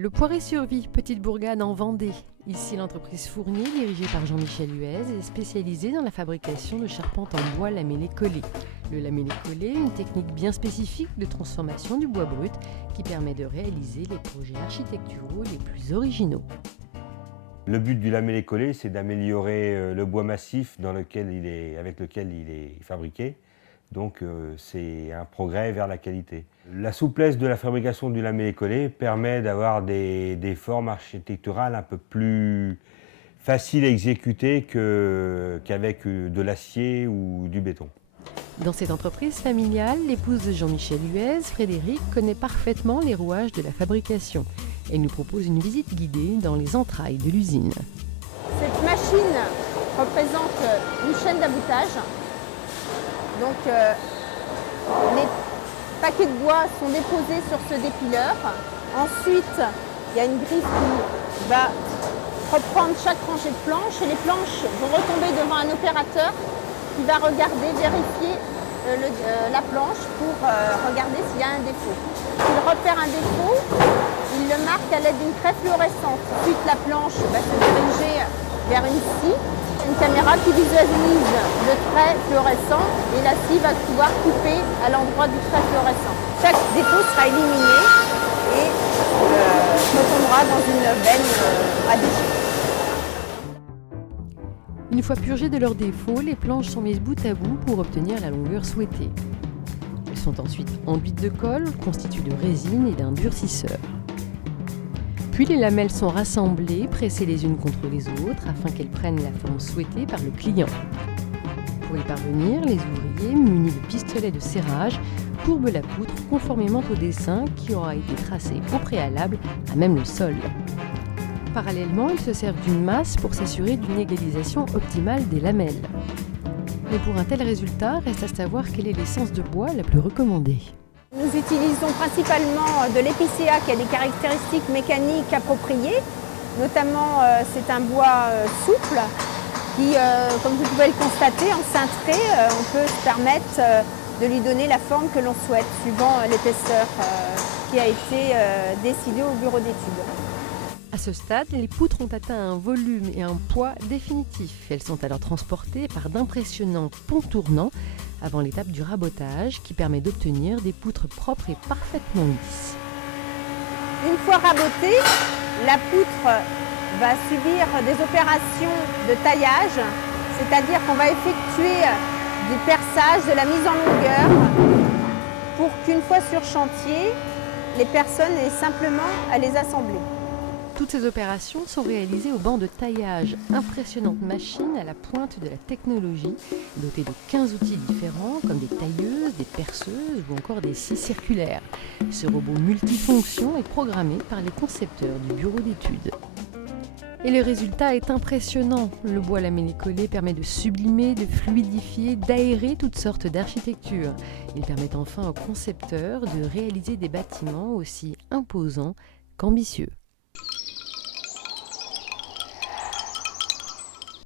Le Poiré-sur-Vie, petite bourgade en Vendée. Ici, l'entreprise Fournier, dirigée par Jean-Michel Huez, est spécialisée dans la fabrication de charpentes en bois lamellé-collé. Le lamellé-collé, une technique bien spécifique de transformation du bois brut qui permet de réaliser les projets architecturaux les plus originaux. Le but du lamellé-collé, c'est d'améliorer le bois massif avec lequel il est fabriqué. Donc c'est un progrès vers la qualité. La souplesse de la fabrication du lamellé-collé permet d'avoir des formes architecturales un peu plus faciles à exécuter qu'avec de l'acier ou du béton. Dans cette entreprise familiale, l'épouse de Jean-Michel Huez, Frédéric, connaît parfaitement les rouages de la fabrication. Elle nous propose une visite guidée dans les entrailles de l'usine. Cette machine représente une chaîne d'aboutage. Donc les paquets de bois sont déposés sur ce dépileur. Ensuite, il y a une griffe qui va reprendre chaque rangée de planches et les planches vont retomber devant un opérateur qui va regarder, vérifier la planche pour regarder s'il y a un défaut. S'il repère un défaut, il le marque à l'aide d'une craie fluorescente. Ensuite, la planche va se diriger vers une scie. Une caméra qui visualise le trait fluorescent et la scie va pouvoir couper à l'endroit du trait fluorescent. Chaque défaut sera éliminé et retombera dans une benne à déchets. Une fois purgées de leurs défauts, les planches sont mises bout à bout pour obtenir la longueur souhaitée. Elles sont ensuite enduites de colle, constituées de résine et d'un durcisseur. Puis les lamelles sont rassemblées, pressées les unes contre les autres afin qu'elles prennent la forme souhaitée par le client. Pour y parvenir, les ouvriers, munis de pistolets de serrage, courbent la poutre conformément au dessin qui aura été tracé au préalable à même le sol. Parallèlement, ils se servent d'une masse pour s'assurer d'une égalisation optimale des lamelles. Mais pour un tel résultat, reste à savoir quelle est l'essence de bois la plus recommandée. Nous utilisons principalement de l'épicéa qui a des caractéristiques mécaniques appropriées. Notamment, c'est un bois souple qui, comme vous pouvez le constater, en cintré, on peut se permettre de lui donner la forme que l'on souhaite, suivant l'épaisseur qui a été décidée au bureau d'études. À ce stade, les poutres ont atteint un volume et un poids définitifs. Elles sont alors transportées par d'impressionnants ponts tournants avant l'étape du rabotage qui permet d'obtenir des poutres propres et parfaitement lisses. Une fois rabotée, la poutre va subir des opérations de taillage, c'est-à-dire qu'on va effectuer du perçage, de la mise en longueur pour qu'une fois sur chantier, les personnes aient simplement à les assembler. Toutes ces opérations sont réalisées au banc de taillage, impressionnante machine à la pointe de la technologie, dotée de 15 outils différents comme des tailleuses, des perceuses ou encore des scies circulaires. Ce robot multifonction est programmé par les concepteurs du bureau d'études. Et le résultat est impressionnant. Le bois lamellé-collé permet de sublimer, de fluidifier, d'aérer toutes sortes d'architectures. Il permet enfin aux concepteurs de réaliser des bâtiments aussi imposants qu'ambitieux.